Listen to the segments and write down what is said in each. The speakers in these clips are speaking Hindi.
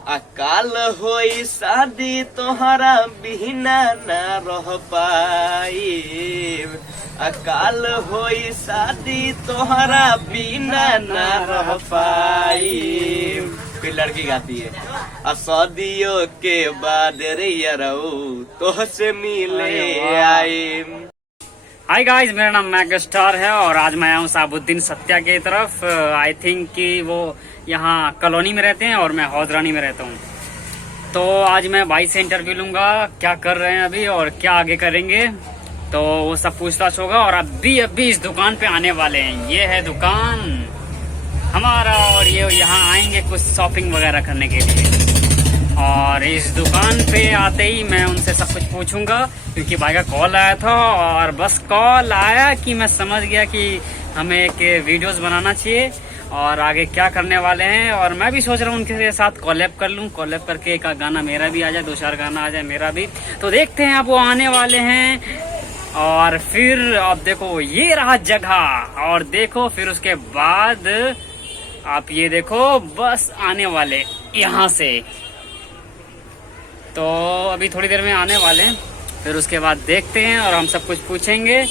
अकाल होई शादी तोहरा बिना ना रह पाई। अकाल होई शादी तोहरा बिना ना रह पाई। फिर लड़की गाती है सदियों के बाद रे यारो तोहसे मिले आई। हाय गाइस, मेरा नाम मैग स्टार है और आज मैं आया हूँ साबुद्दीन सत्या की तरफ। आई थिंक कि वो यहाँ कॉलोनी में रहते हैं और मैं हौजरानी में रहता हूँ। तो आज मैं भाई से इंटरव्यू लूंगा, क्या कर रहे हैं अभी और क्या आगे करेंगे, तो वो सब पूछताछ होगा। और अभी इस दुकान पे आने वाले हैं। ये है दुकान हमारा और ये यहाँ आएंगे कुछ शॉपिंग वगैरह करने के लिए। और इस दुकान पे आते ही मैं उनसे सब कुछ पूछूंगा, क्योंकि भाई का कॉल आया था और बस कॉल आया कि मैं समझ गया कि हमें एक वीडियोस बनाना चाहिए और आगे क्या करने वाले हैं। और मैं भी सोच रहा हूँ उनके साथ कोलैब कर लूँ, कोलैब करके एक गाना मेरा भी आ जाए, 2-4 गाना आ जाए मेरा भी। तो देखते हैं, अब वो आने वाले हैं। और फिर अब देखो ये रहा जगह, और देखो फिर उसके बाद आप ये देखो बस आने वाले यहाँ से। तो अभी थोड़ी देर में आने वाले हैं, फिर उसके बाद देखते हैं और हम सब कुछ पूछेंगे।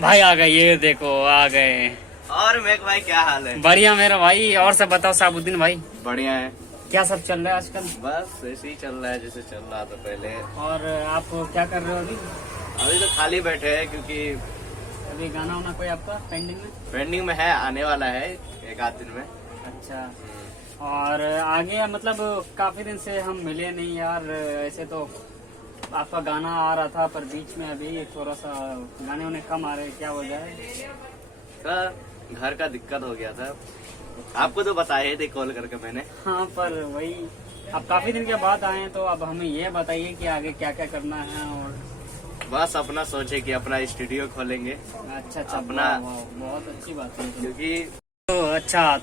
भाई आ गए, ये देखो आ गए। और मेघ भाई क्या हाल है? बढ़िया मेरा भाई। और सब बताओ साबुद्दीन भाई। बढ़िया है। क्या सब चल रहा है आजकल? बस ऐसे ही चल रहा है जैसे चल रहा था पहले। और आप क्या कर रहे हो अभी? अभी तो खाली बैठे हैं क्योंकि अभी गाना वाना कोई आपका पेंडिंग में? पेंडिंग में है, आने वाला है एक आध दिन में। अच्छा। और आगे मतलब काफी दिन से हम मिले नहीं यार। ऐसे तो आपका गाना आ रहा था पर बीच में अभी थोड़ा सा गाने उन्हें कम आ रहे, क्या वजह है? घर का दिक्कत हो गया था, आपको तो बताया थे कॉल करके मैंने। हाँ, पर वही अब काफी दिन के बाद आए हैं, तो अब हमें ये बताइए कि आगे क्या क्या करना है। और बस अपना सोचे कि अपना स्टूडियो खोलेंगे। अच्छा अपना बहुत अच्छी बात है। क्योंकि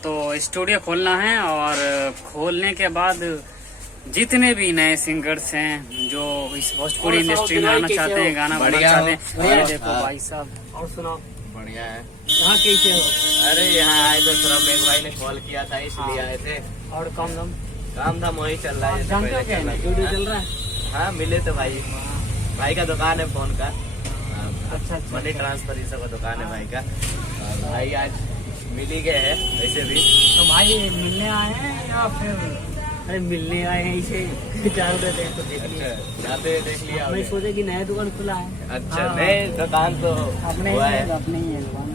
तो स्टूडियो खोलना है और खोलने के बाद जितने भी नए सिंगर्स हैं जो इस भोजपुरी इंडस्ट्री में आना चाहते हैं, गाना बनाना चाहते हैं, ये देखो भाई साहब। और सुनाओ। बढ़िया है। यहाँ कैसे हो? अरे यहाँ आए तो थोड़ा मेघ भाई ने कॉल किया था इसलिए आए थे। और काम धाम वही चल रहा है। जानते हो क्या स्टूडियो चल रहा है? हाँ मिले तो भाई का दुकान है फोन का। अच्छा। मनी ट्रांसफर ये सब दुकान है भाई का। भाई आज मिल ही गए हैं वैसे भी। तो भाई मिलने आए हैं या फिर? अरे मिलने आए हैं इसे जान रहे थे तो देख लिया। जाते देख लिया। मैं सोचे कि नया दुकान खुला है। अच्छा। नहीं दुकान तो अपने ही है दुकान।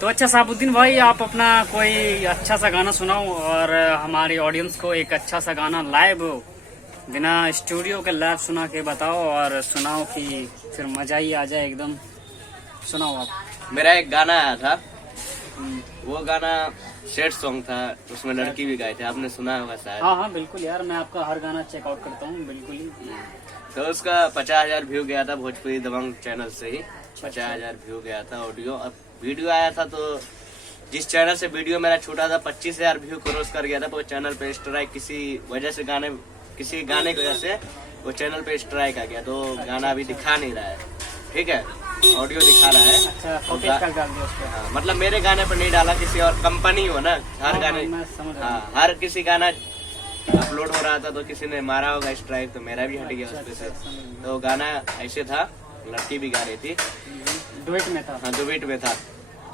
तो अच्छा साबुद्दीन भाई, आप अपना कोई अच्छा सा गाना सुनाओ और हमारी ऑडियंस को एक अच्छा सा गाना लाइव बिना स्टूडियो के लाइव सुना के बताओ और सुनाओ कि फिर मजा ही आ जाए एकदम। सुनाओ आप। मेरा एक गाना आया था, वो गाना सैड सॉन्ग था, उसमें लड़की भी गाए थे, आपने सुना होगा शायद। हाँ बिल्कुल यार, मैं आपका हर गाना चेकआउट करता हूँ बिल्कुल ही। तो उसका 50,000 व्यू गया था भोजपुरी दबंग चैनल से ही। 50,000 व्यू गया था ऑडियो। अब वीडियो आया था तो जिस चैनल से वीडियो मेरा छूटा था 25,000 व्यू क्रॉस कर गया था। तो वो चैनल पे स्ट्राइक किसी गाने की वजह से वो चैनल पे स्ट्राइक आ गया। तो गाना अभी दिखा नहीं रहा है, ठीक है, ऑडियो दिखा रहा है। अच्छा, फुटेज कर डाल दिया उस पे। हाँ, मतलब मेरे गाने पर नहीं डाला, किसी और कंपनी हो ना, हर गाने। हाँ, हर किसी गाना अपलोड हो रहा था तो किसी ने मारा होगा स्ट्राइक, तो मेरा भी हट गया उस पे से। तो गाना ऐसे था, लड़की भी गा रही थी, डुएट में था। हाँ डुएट में था।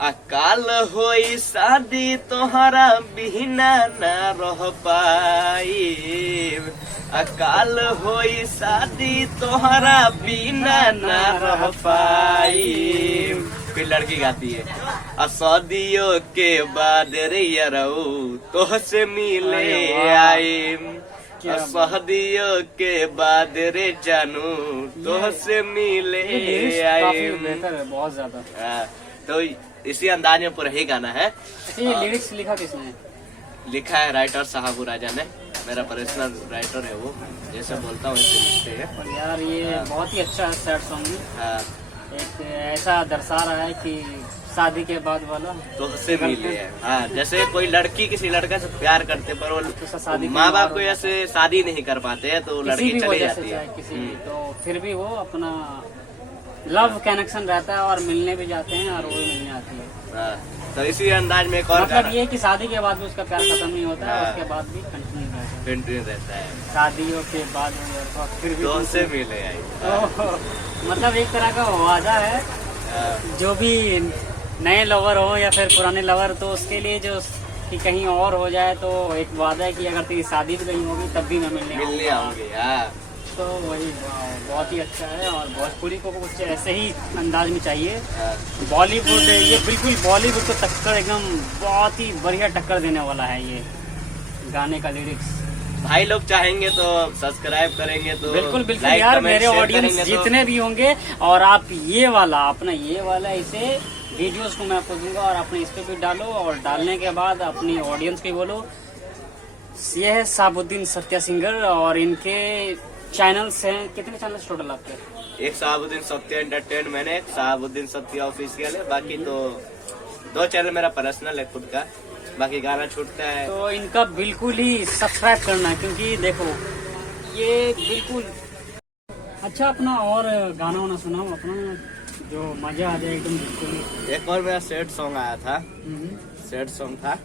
अकाल होई शादी तोहरा बिना ना रह पाई। अकाल होई शादी तोहरा बिना ना रह पाई। फिर लड़की गाती है सदियों के बाद रे यारो तोहसे मिले आई। सदियों के बाद रे जानू तोहसे मिले आई। बहुत ज्यादा। तो इसी अंदाज में पूरा ही गाना है। ये लिरिक्स लिखा किसने? लिखा है राइटर साहब राजा ने, मेरा पर्सनल राइटर है वो, जैसे बोलता हूँ वैसे लिखते हैं। और यार ये बहुत ही अच्छा सैड सॉन्ग है। एक ऐसा दर्शा रहा है कि शादी के बाद वाला तो उससे मिले है। हाँ, जैसे कोई लड़की किसी लड़का से प्यार करते पर वो माँ बाप को ऐसे शादी नहीं कर पाते हैं तो लड़की चली जाती है किसी भी, तो फिर भी वो अपना लव कनेक्शन रहता है और मिलने भी जाते हैं और वो भी मिलने आती है। तो इसी अंदाज में एक और मतलब ये कि शादी के बाद भी उसका प्यार खत्म नहीं होता है, हाँ। उसके बाद भी कंटिन्यू रहता है। कंटिन्यू रहता है, शादियों के बाद फिर भी दोस्त से मिले आई। ओहो, मतलब एक तरह का वादा है, जो भी नए लवर हो या फिर पुराने लवर, तो उसके लिए जो कि कहीं और हो जाए तो एक वादा है कि अगर तेरी शादी भी कहीं होगी तब भी मैं मिलने आऊंगी। हाँ, तो वही बहुत ही अच्छा है। और भोजपुरी को कुछ ऐसे ही अंदाज में चाहिए। बॉलीवुड, ये बिल्कुल बॉलीवुड को टक्कर, एकदम बहुत ही बढ़िया टक्कर देने वाला है ये गाने का लिरिक्स। भाई लोग चाहेंगे तो सब्सक्राइब करेंगे तो बिल्कुल बिल्कुल like, यार, comment, मेरे share ऑडियंस करेंगे तो- जितने भी होंगे, और आप ये वाला अपना ये वाला इसे वीडियोस को मैं आपको दूंगा और अपने इस पे भी डालो, और डालने के बाद अपनी ऑडियंस को बोलो। ये है साबुद्दीन सत्या सिंगर, और इनके चैनल्स हैं, कितने चैनल्स टोटल आपके? एक साबुद्दीन सत्या एंटरटेनमेंट है, एक साबुद्दीन सत्या ऑफिशियल है, बाकी तो 2 चैनल मेरा पर्सनल है खुद का, बाकी गाना छूटता है। तो इनका बिल्कुल ही सब्सक्राइब करना है, क्योंकि देखो ये बिल्कुल अच्छा। अपना और गाना वाना सुनाओ अपना, जो मजा आ जाए एकदम बिल्कुल ही। एक और मेरा सैड सॉन्ग आया था, सैड सॉन्ग था।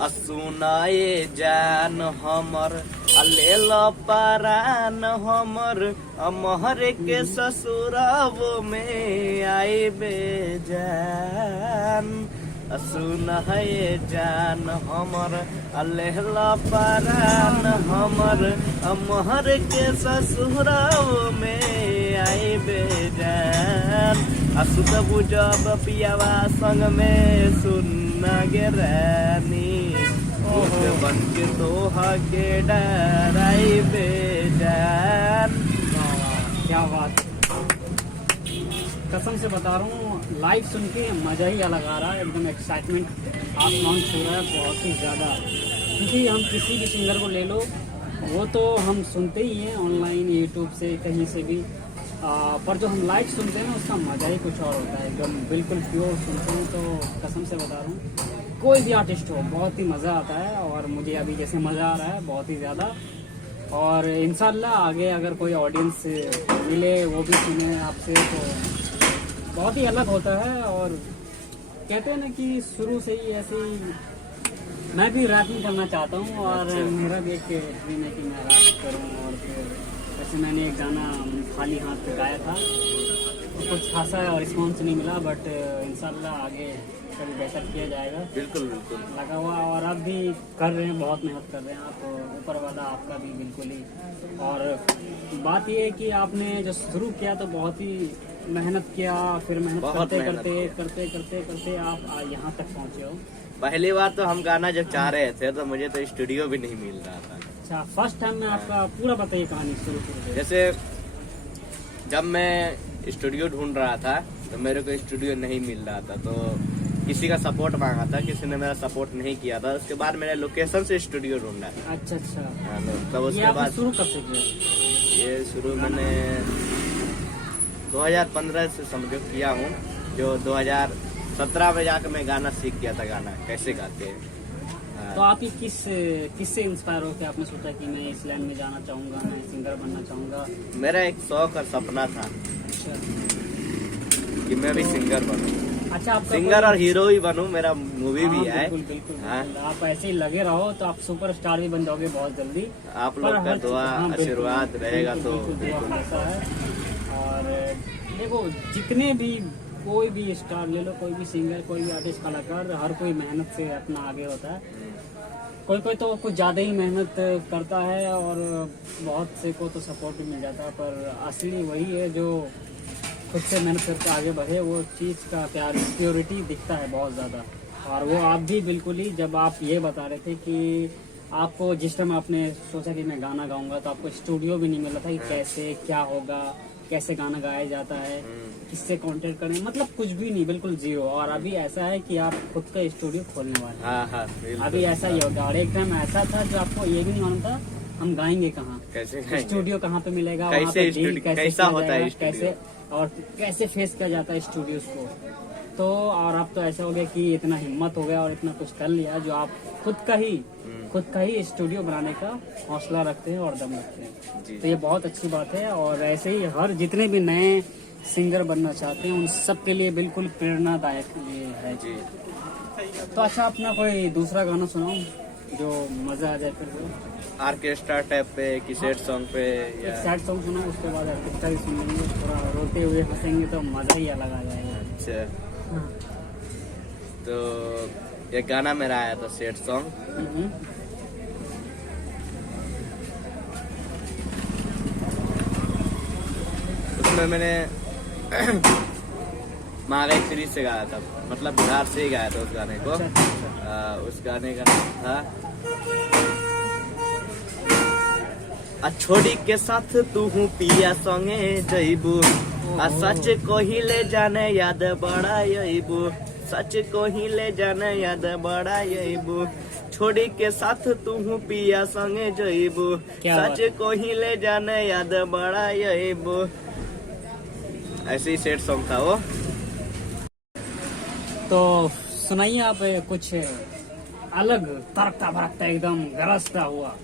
सुनाए जान हमर अलेल परान हमर अमहर के ससुराबो में आए बेजान। सुनाए जान हमर अलेल परान हमर अमहर के ससुराबो में आए बेजान। असुत बुझब पियावा संग में सुनना गे रानी, बन के दोहा के डराई बेजान। क्या बात, कसम से बता रहा हूँ, लाइव सुन के मजा ही अलग आ रहा है, एकदम एक्साइटमेंट आसमान छू रहा है बहुत ही ज़्यादा। क्योंकि हम किसी भी सिंगर को ले लो, वो तो हम सुनते ही हैं ऑनलाइन, यूट्यूब से, कहीं से भी, पर जो हम लाइव सुनते हैं ना, उसका मजा ही कुछ और होता है, एकदम बिल्कुल प्योर सुनते हैं। तो कसम से बता रहा हूँ, कोई भी आर्टिस्ट हो, बहुत ही मज़ा आता है, और मुझे अभी जैसे मज़ा आ रहा है बहुत ही ज़्यादा। और इंशाल्लाह आगे अगर कोई ऑडियंस मिले, वो भी सुने आपसे, तो बहुत ही अलग होता है। और कहते हैं ना कि शुरू से ही ऐसे ही मैं भी रैपिंग करना चाहता हूँ, और मेरा भी एक ड्रीम है कि मैं रैप करूँ। और फिर वैसे मैंने एक गाना खाली हाथ पे गाया था, तो कुछ खासा रिस्पॉन्स नहीं मिला, बट इंशाल्लाह आगे कभी बेहतर किया जाएगा। बिल्कुल बिल्कुल लगा हुआ, और आप भी कर रहे हैं, बहुत मेहनत कर रहे हैं आप, ऊपर वाला आपका भी बिल्कुल ही। और बात ये है कि आपने जो शुरू किया तो बहुत ही मेहनत किया, फिर मेहनत करते करते करते करते करते आप यहाँ तक पहुँचे हो। पहली बार तो हम गाना जब चाह रहे थे तो मुझे तो स्टूडियो भी नहीं मिल रहा था। अच्छा, फर्स्ट टाइम में आपका पूरा बताइए कहानी शुरू से। जैसे जब मैं स्टूडियो ढूंढ रहा था तो मेरे को स्टूडियो नहीं मिल रहा था, तो किसी का सपोर्ट मांगा था, किसी ने मेरा सपोर्ट नहीं किया था। उसके बाद मैंने लोकेशन से स्टूडियो ढूंढा। अच्छा अच्छा, तब उसके बाद शुरू कब से किया? ये शुरू मैंने 2015 से समझो किया हूँ, जो 2017 में जाकर मैं गाना सीख गया था, गाना कैसे गाते हैं। तो आप ये किससे इंस्पायर होकर आपने सोचा कि मैं इस लाइन में जाना चाहूँगा, मैं सिंगर बनना चाहूँगा? मेरा एक शौक और सपना था कि मैं भी सिंगर बनूं। अच्छा, आप सिंगर और हीरो ही बनूं, मेरा मूवी भी है। बिल्कुल बिल्कुल, आप ऐसे ही लगे रहो तो आप सुपरस्टार भी बन जाओगे बहुत जल्दी। आप लोग का दुआ आशीर्वाद रहेगा तो बिल्कुल ऐसा है। और देखो, जितने भी कोई भी स्टार ले लो, कोई भी सिंगर, कोई भी आर्टिस्ट, कलाकार, हर कोई मेहनत से अपना आगे होता है। कोई तो कुछ ज़्यादा ही मेहनत करता है, और बहुत से को तो सपोर्ट भी मिल जाता है, पर असली वही है जो खुद से मेहनत करके आगे बढ़े, वो चीज़ का प्योरिटी दिखता है बहुत ज़्यादा। और वो आप भी बिल्कुल ही, जब आप ये बता रहे थे कि आपको जिस टाइम आपने सोचा कि मैं गाना गाऊंगा, तो आपको स्टूडियो भी नहीं मिला था कि कैसे क्या होगा, कैसे गाना गाया जाता है, किससे कांटेक्ट करना, मतलब कुछ भी नहीं, बिल्कुल जीरो। और अभी ऐसा है कि आप खुद का स्टूडियो खोलने वाले हैं। अभी ऐसा ही होगा। और एक टाइम ऐसा था जो आपको ये भी नहीं मालूम था हम गाएंगे कहाँ, कैसे स्टूडियो कहाँ पे मिलेगा, कैसा होता है, कैसे और कैसे फेस किया जाता है स्टूडियोज को। तो और अब तो ऐसा हो गया कि इतना हिम्मत हो गया और इतना कुछ कर लिया, जो आप खुद का ही स्टूडियो बनाने का हौसला रखते हैं और दम रखते हैं। तो ये बहुत अच्छी बात है। और ऐसे ही हर जितने भी नए सिंगर बनना चाहते हैं उन सब के लिए बिल्कुल प्रेरणादायक ये है। जी। तो अच्छा, अपना कोई दूसरा गाना सुनाओ जो मजा आ जाए फिर से। ऑर्केस्ट्रा टाइप पे, किसेट सॉन्ग पे, एक या सैड सॉन्ग सुना, उसके बाद ऑर्केस्ट्रा भी सुन लेंगे, थोड़ा रोते हुए हंसेंगे तो मजा ही अलग आ जाएगा। अच्छा। तो एक गाना मेरा आया था सैड सॉन्ग, उसमें मैंने महागाई 3 से गाया था, मतलब बिहार से ही गाया था उस गाने को। उस गाने का नाम था छोड़ी के साथ तू हूँ पिया संगे जईबू, सच कोहिले जाने याद बड़ा यईबू, सच कोहिले जाने याद बड़ा यईबू, छोड़ी के साथ तू हूँ पिया संगे जईबू, सच कोहिले जाने याद बड़ा यईबू। ऐसे ही सेट सॉन्ग था वो। तो सुनाइए आप कुछ अलग तड़कता भड़कता एकदम गरजता हुआ।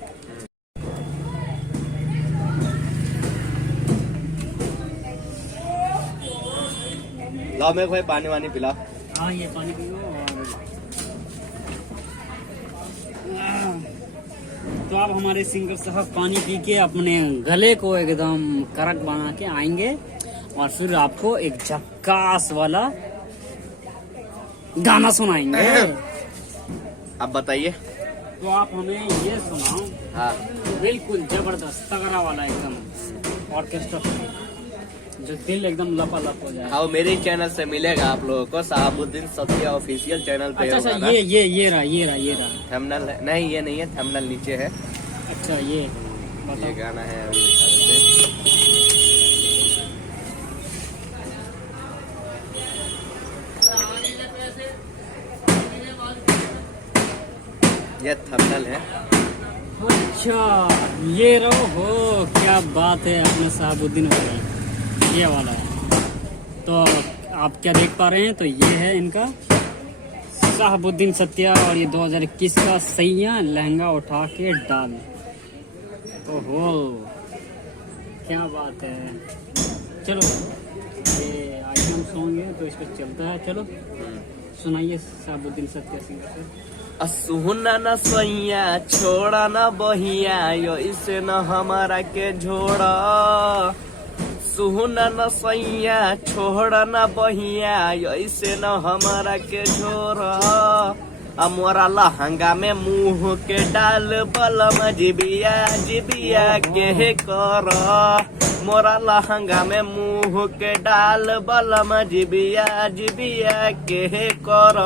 लाओ मेरे को भाई पानी वानी पिला। हाँ, ये पानी पियो। और तो आप हमारे सिंगर साहब पानी पी के अपने गले को एकदम कड़क बना के आएंगे और फिर आपको एक झक्कास वाला गाना सुनाएंगे। अब बताइए। तो आप हमें ये सुनाओ। हाँ। बिल्कुल जबरदस्त तगड़ा वाला एकदम ऑर्केस्ट्रा जो दिल एकदम लपालप हो जाए। हाँ, मेरे चैनल से मिलेगा आप लोगों को, शहाबुद्दीन सत्या ऑफिशियल चैनल पे। अच्छा, होगा ये रहा थंबनेल नहीं, ये नहीं है, थंबनेल नीचे है। अच्छा, ये बताओ। ये गाना है अभी दिखा देते हैं। ये थंबनेल है। अच्छा, ये रहो हो, क्या बात है अपने शहाबुद्दीन भाई, ये वाला है। तो आप क्या देख पा रहे हैं, तो ये है इनका शहाबुद्दीन सत्या और ये 2021 का सैया लहंगा उठा के डाल। ओहो, क्या बात है। चलो, ये आइटम सॉन्ग है तो इसको चलता है। चलो सुनाइए शहाबुद्दीन सत्या सिंगर से। सुना न सैया छोड़ा न बहिया, यो इसे न हमारा के झोड़ा, सुना न सैया छोड़ा न बहिया, यो इसे न हमारा के झोड़ा, मोरा लहंगा में मुंह के डाल बलम जिबिया जिबिया के कर, मोरा लहंगा में मुंह के डाल बलम जिबिया जिबिया के कर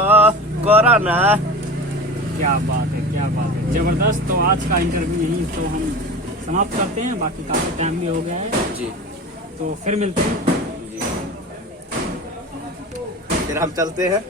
ना। क्या बात है, क्या बात है, जबरदस्त। तो आज का इंटरव्यू यहीं तो हम समाप्त करते हैं, बाकी काफी टाइम भी हो गया है जी। तो फिर मिलते हैं जी, फिर हम चलते हैं।